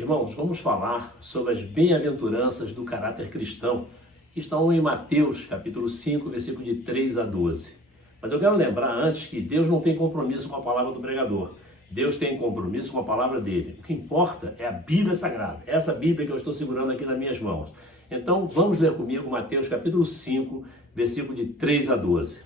Irmãos, vamos falar sobre as bem-aventuranças do caráter cristão, que estão em Mateus, capítulo 5, versículo de 3 a 12. Mas eu quero lembrar antes que Deus não tem compromisso com a palavra do pregador. Deus tem compromisso com a palavra dele. O que importa é a Bíblia Sagrada, essa Bíblia que eu estou segurando aqui nas minhas mãos. Então, vamos ler comigo Mateus, capítulo 5, versículo de 3 a 12.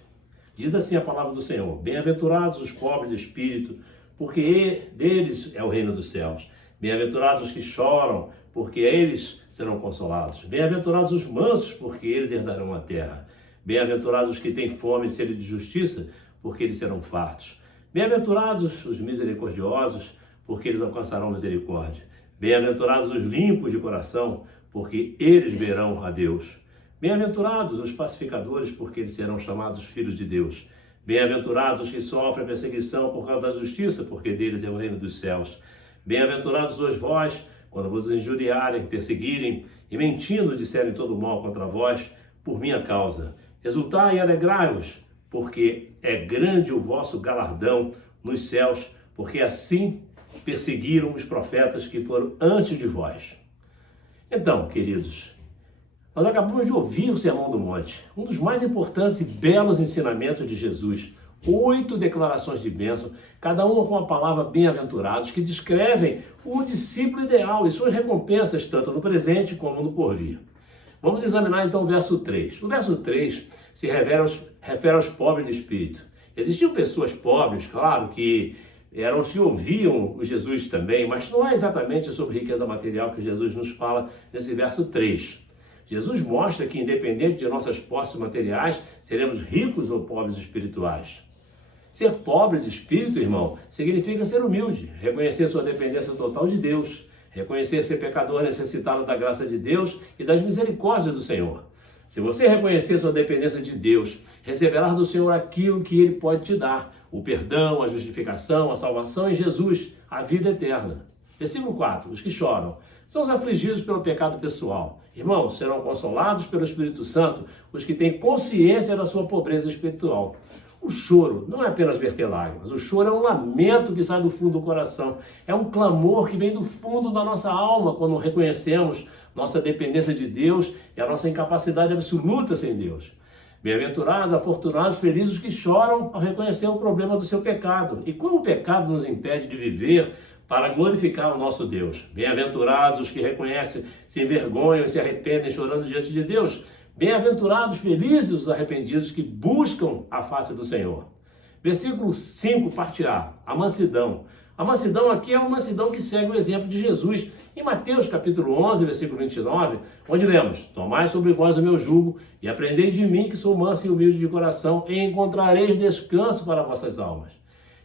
Diz assim a palavra do Senhor: Bem-aventurados os pobres de espírito, porque deles é o reino dos céus. Bem-aventurados os que choram, porque eles serão consolados. Bem-aventurados os mansos, porque eles herdarão a terra. Bem-aventurados os que têm fome e sede de justiça, porque eles serão fartos. Bem-aventurados os misericordiosos, porque eles alcançarão misericórdia. Bem-aventurados os limpos de coração, porque eles verão a Deus. Bem-aventurados os pacificadores, porque eles serão chamados filhos de Deus. Bem-aventurados os que sofrem perseguição por causa da justiça, porque deles é o reino dos céus. Bem-aventurados sois vós, quando vos injuriarem, perseguirem e mentindo disserem todo mal contra vós, por minha causa. Exultai e alegrai-vos, porque é grande o vosso galardão nos céus, porque assim perseguiram os profetas que foram antes de vós. Então, queridos, nós acabamos de ouvir o Sermão do Monte, um dos mais importantes e belos ensinamentos de Jesus. 8 declarações de bênção, cada uma com a palavra bem-aventurados, que descrevem o discípulo ideal e suas recompensas, tanto no presente como no porvir. Vamos examinar então o verso 3. O verso 3 se refere aos pobres de espírito. Existiam pessoas pobres, claro, que ouviam o Jesus também, mas não é exatamente sobre riqueza material que Jesus nos fala nesse verso 3. Jesus mostra que, independente de nossas posses materiais, seremos ricos ou pobres espirituais. Ser pobre de espírito, irmão, significa ser humilde, reconhecer sua dependência total de Deus, reconhecer ser pecador necessitado da graça de Deus e das misericórdias do Senhor. Se você reconhecer sua dependência de Deus, receberá do Senhor aquilo que Ele pode te dar: o perdão, a justificação, a salvação em Jesus, a vida eterna. Versículo 4. Os que choram são os afligidos pelo pecado pessoal. Irmãos, serão consolados pelo Espírito Santo os que têm consciência da sua pobreza espiritual. O choro não é apenas verter lágrimas. O choro é um lamento que sai do fundo do coração. É um clamor que vem do fundo da nossa alma quando reconhecemos nossa dependência de Deus e a nossa incapacidade absoluta sem Deus. Bem-aventurados, afortunados, felizes os que choram ao reconhecer o problema do seu pecado. E como o pecado nos impede de viver para glorificar o nosso Deus. Bem-aventurados os que reconhecem, se envergonham e se arrependem chorando diante de Deus. Bem-aventurados, felizes os arrependidos que buscam a face do Senhor. Versículo 5, parte A, a mansidão. A mansidão aqui é uma mansidão que segue o exemplo de Jesus. Em Mateus capítulo 11, versículo 29, onde lemos: Tomai sobre vós o meu jugo e aprendei de mim, que sou manso e humilde de coração, e encontrareis descanso para vossas almas.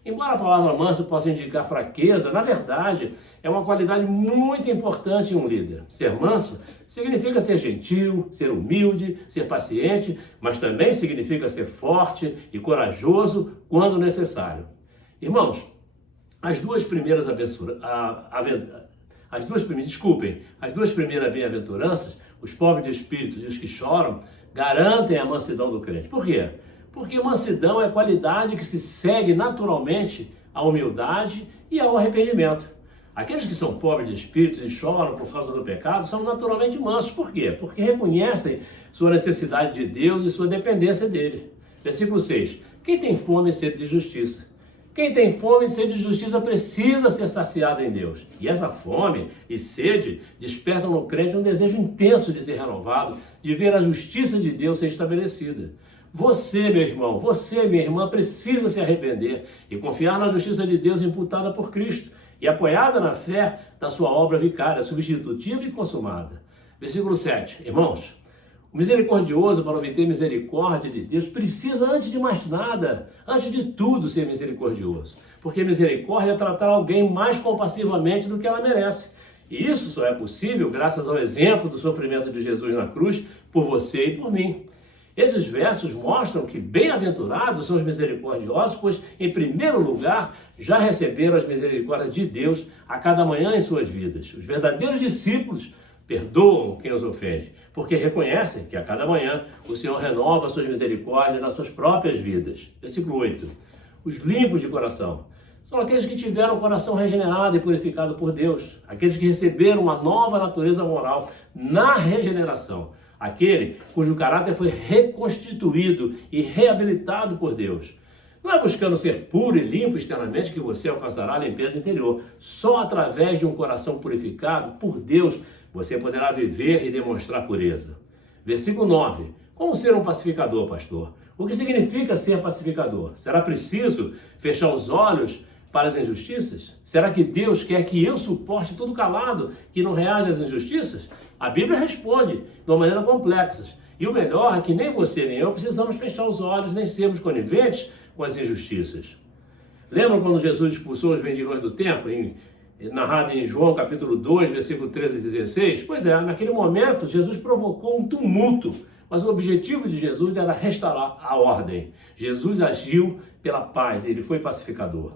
Embora a palavra manso possa indicar fraqueza, na verdade, é uma qualidade muito importante em um líder. Ser manso significa ser gentil, ser humilde, ser paciente, mas também significa ser forte e corajoso quando necessário. Irmãos, as duas primeiras bem-aventuranças, os pobres de espírito e os que choram, garantem a mansidão do crente. Por quê? Porque mansidão é a qualidade que se segue naturalmente à humildade e ao arrependimento. Aqueles que são pobres de espírito e choram por causa do pecado são naturalmente mansos. Por quê? Porque reconhecem sua necessidade de Deus e sua dependência dele. Versículo 6. Quem tem fome e sede de justiça? Quem tem fome e sede de justiça precisa ser saciado em Deus. E essa fome e sede despertam no crente um desejo intenso de ser renovado, de ver a justiça de Deus ser estabelecida. Você, meu irmão, você, minha irmã, precisa se arrepender e confiar na justiça de Deus imputada por Cristo e apoiada na fé da sua obra vicária, substitutiva e consumada. Versículo 7. Irmãos, o misericordioso, para obter misericórdia de Deus, precisa, antes de mais nada, antes de tudo, ser misericordioso. Porque misericórdia é tratar alguém mais compassivamente do que ela merece. E isso só é possível graças ao exemplo do sofrimento de Jesus na cruz por você e por mim. Esses versos mostram que bem-aventurados são os misericordiosos, pois, em primeiro lugar, já receberam as misericórdias de Deus a cada manhã em suas vidas. Os verdadeiros discípulos perdoam quem os ofende, porque reconhecem que a cada manhã o Senhor renova suas misericórdias nas suas próprias vidas. Versículo 8. Os limpos de coração são aqueles que tiveram o coração regenerado e purificado por Deus, aqueles que receberam uma nova natureza moral na regeneração, aquele cujo caráter foi reconstituído e reabilitado por Deus. Não é buscando ser puro e limpo externamente que você alcançará a limpeza interior. Só através de um coração purificado por Deus você poderá viver e demonstrar pureza. Versículo 9. Como ser um pacificador, pastor? O que significa ser pacificador? Será preciso fechar os olhos para as injustiças? Será que Deus quer que eu suporte tudo calado, que não reaja às injustiças? A Bíblia responde de uma maneira complexa. E o melhor é que nem você nem eu precisamos fechar os olhos, nem sermos coniventes com as injustiças. Lembram quando Jesus expulsou os vendilhões do templo, narrado em João capítulo 2, versículo 13 e 16? Pois é, naquele momento Jesus provocou um tumulto, mas o objetivo de Jesus era restaurar a ordem. Jesus agiu pela paz, ele foi pacificador.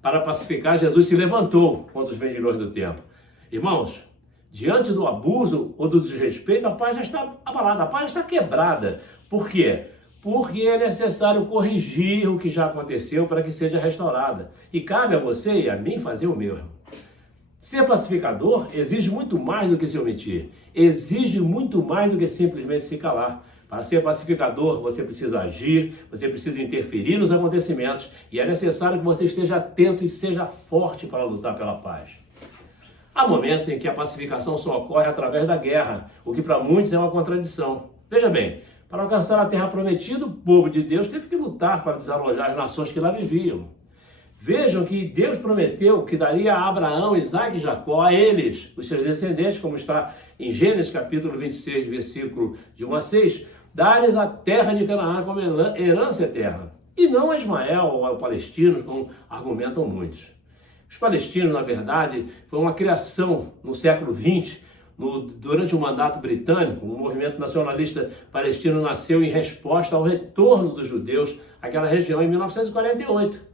Para pacificar, Jesus se levantou contra os vendilhões do templo. Irmãos, diante do abuso ou do desrespeito, a paz já está abalada, a paz já está quebrada. Por quê? Porque é necessário corrigir o que já aconteceu para que seja restaurada. E cabe a você e a mim fazer o mesmo. Ser pacificador exige muito mais do que se omitir. Exige muito mais do que simplesmente se calar. Para ser pacificador, você precisa agir, você precisa interferir nos acontecimentos e é necessário que você esteja atento e seja forte para lutar pela paz. Há momentos em que a pacificação só ocorre através da guerra, o que para muitos é uma contradição. Veja bem, para alcançar a terra prometida, o povo de Deus teve que lutar para desalojar as nações que lá viviam. Vejam que Deus prometeu que daria a Abraão, Isaque e Jacó, a eles, os seus descendentes, como está em Gênesis capítulo 26, versículo de 1 a 6, dar-lhes a terra de Canaã como herança eterna, e não a Ismael ou aos palestinos, como argumentam muitos. Os palestinos, na verdade, foi uma criação no século XX, durante o mandato britânico. O movimento nacionalista palestino nasceu em resposta ao retorno dos judeus àquela região em 1948.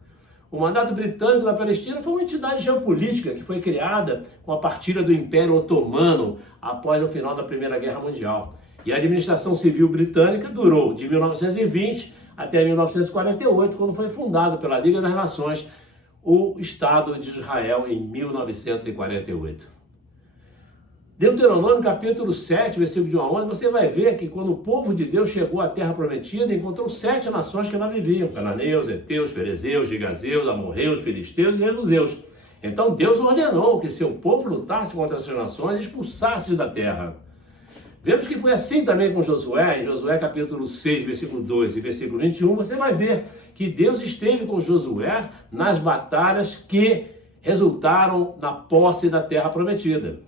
O mandato britânico da Palestina foi uma entidade geopolítica que foi criada com a partilha do Império Otomano após o final da Primeira Guerra Mundial. E a administração civil britânica durou de 1920 até 1948, quando foi fundado pela Liga das Nações o Estado de Israel em 1948. Deuteronômio capítulo 7, versículo de 1 a 11, você vai ver que quando o povo de Deus chegou à terra prometida, encontrou 7 nações que lá viviam: cananeus, heteus, ferezeus, gigazeus, amorreus, filisteus e jebuseus. Então Deus ordenou que seu povo lutasse contra essas nações e expulsasse da terra. Vemos que foi assim também com Josué. Em Josué capítulo 6, versículo 2 e versículo 21, você vai ver que Deus esteve com Josué nas batalhas que resultaram na posse da terra prometida.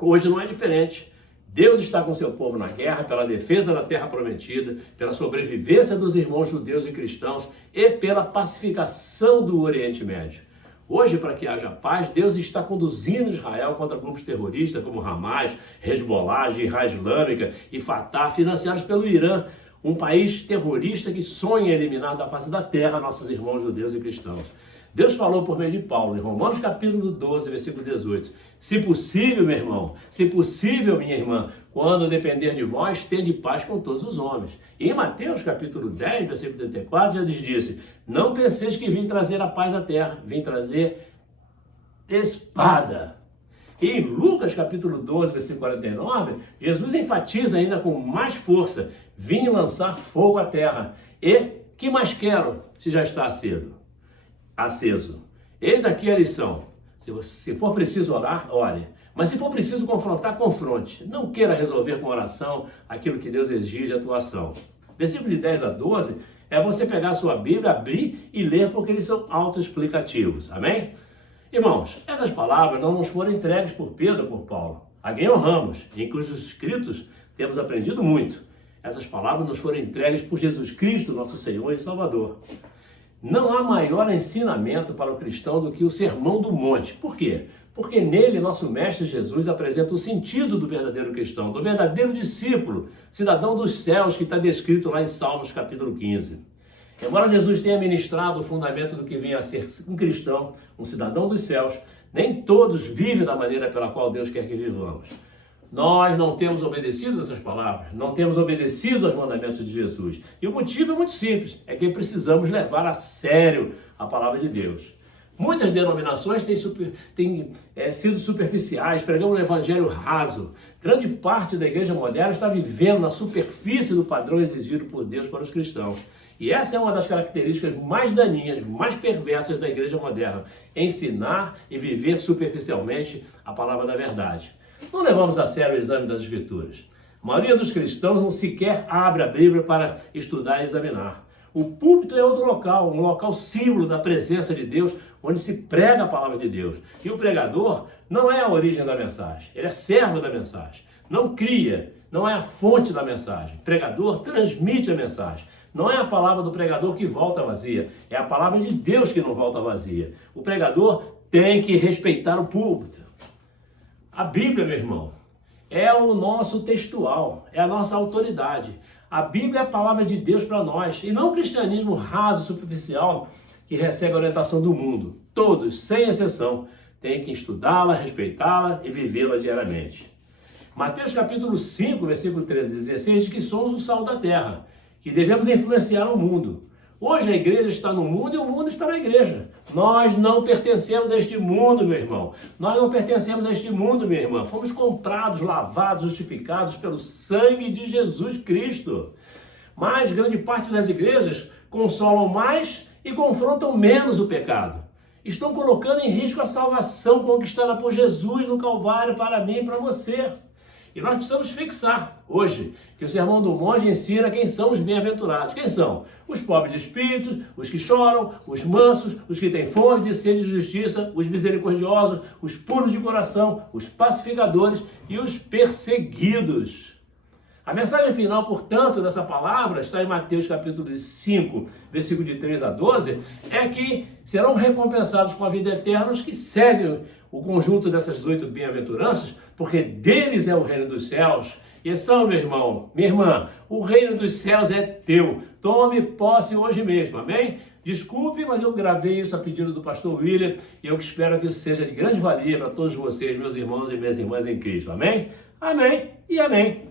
Hoje não é diferente. Deus está com seu povo na guerra pela defesa da terra prometida, pela sobrevivência dos irmãos judeus e cristãos e pela pacificação do Oriente Médio. Hoje, para que haja paz, Deus está conduzindo Israel contra grupos terroristas como Hamas, Hezbollah, Jihad Islâmica e Fatah, financiados pelo Irã, um país terrorista que sonha em eliminar da face da terra nossos irmãos judeus e cristãos. Deus falou por meio de Paulo, em Romanos capítulo 12, versículo 18, se possível, meu irmão, se possível, minha irmã, quando depender de vós, tende paz com todos os homens. E em Mateus capítulo 10, versículo 34, já diz disse, não penseis que vim trazer a paz à terra, vim trazer espada. E em Lucas capítulo 12, versículo 49, Jesus enfatiza ainda com mais força, vim lançar fogo à terra. E que mais quero, se já está aceso? Eis aqui a lição. Se for preciso orar, ore. Mas se for preciso confrontar, confronte. Não queira resolver com oração aquilo que Deus exige atuação. Versículo de 10 a 12 é você pegar a sua Bíblia, abrir e ler, porque eles são autoexplicativos. Amém? Irmãos, essas palavras não nos foram entregues por Pedro ou por Paulo. A quem honramos, em cujos escritos temos aprendido muito. Essas palavras nos foram entregues por Jesus Cristo, nosso Senhor e Salvador. Não há maior ensinamento para o cristão do que o Sermão do Monte. Por quê? Porque nele nosso Mestre Jesus apresenta o sentido do verdadeiro cristão, do verdadeiro discípulo, cidadão dos céus, que está descrito lá em Salmos capítulo 15. Embora Jesus tenha ministrado o fundamento do que vem a ser um cristão, um cidadão dos céus, nem todos vivem da maneira pela qual Deus quer que vivamos. Nós não temos obedecido essas palavras, não temos obedecido aos mandamentos de Jesus. E o motivo é muito simples, é que precisamos levar a sério a palavra de Deus. Muitas denominações têm sido superficiais, pregam um evangelho raso. Grande parte da igreja moderna está vivendo na superfície do padrão exigido por Deus para os cristãos. E essa é uma das características mais daninhas, mais perversas da igreja moderna. Ensinar e viver superficialmente a palavra da verdade. Não levamos a sério o exame das Escrituras. A maioria dos cristãos não sequer abre a Bíblia para estudar e examinar. O púlpito é outro local, um local símbolo da presença de Deus, onde se prega a palavra de Deus. E o pregador não é a origem da mensagem, ele é servo da mensagem. Não cria, não é a fonte da mensagem. O pregador transmite a mensagem. Não é a palavra do pregador que volta vazia, é a palavra de Deus que não volta vazia. O pregador tem que respeitar o púlpito. A Bíblia, meu irmão, é o nosso textual, é a nossa autoridade. A Bíblia é a palavra de Deus para nós, e não o cristianismo raso, superficial, que recebe a orientação do mundo. Todos, sem exceção, têm que estudá-la, respeitá-la e vivê-la diariamente. Mateus capítulo 5, versículo 13 e 16, diz que somos o sal da terra, que devemos influenciar o mundo. Hoje a igreja está no mundo e o mundo está na igreja. Nós não pertencemos a este mundo, meu irmão. Nós não pertencemos a este mundo, minha irmã. Fomos comprados, lavados, justificados pelo sangue de Jesus Cristo. Mas grande parte das igrejas consolam mais e confrontam menos o pecado. Estão colocando em risco a salvação conquistada por Jesus no Calvário para mim e para você. E nós precisamos fixar hoje que o Sermão do Monte ensina quem são os bem-aventurados. Quem são? Os pobres de espírito, os que choram, os mansos, os que têm fome de sede de justiça, os misericordiosos, os puros de coração, os pacificadores e os perseguidos. A mensagem final, portanto, dessa palavra está em Mateus capítulo 5, versículo de 3 a 12, é que serão recompensados com a vida eterna os que seguem o conjunto dessas 8 bem-aventuranças, porque deles é o reino dos céus. E são, meu irmão, minha irmã, o reino dos céus é teu. Tome posse hoje mesmo, amém? Desculpe, mas eu gravei isso a pedido do pastor William e eu espero que isso seja de grande valia para todos vocês, meus irmãos e minhas irmãs em Cristo, amém? Amém e amém.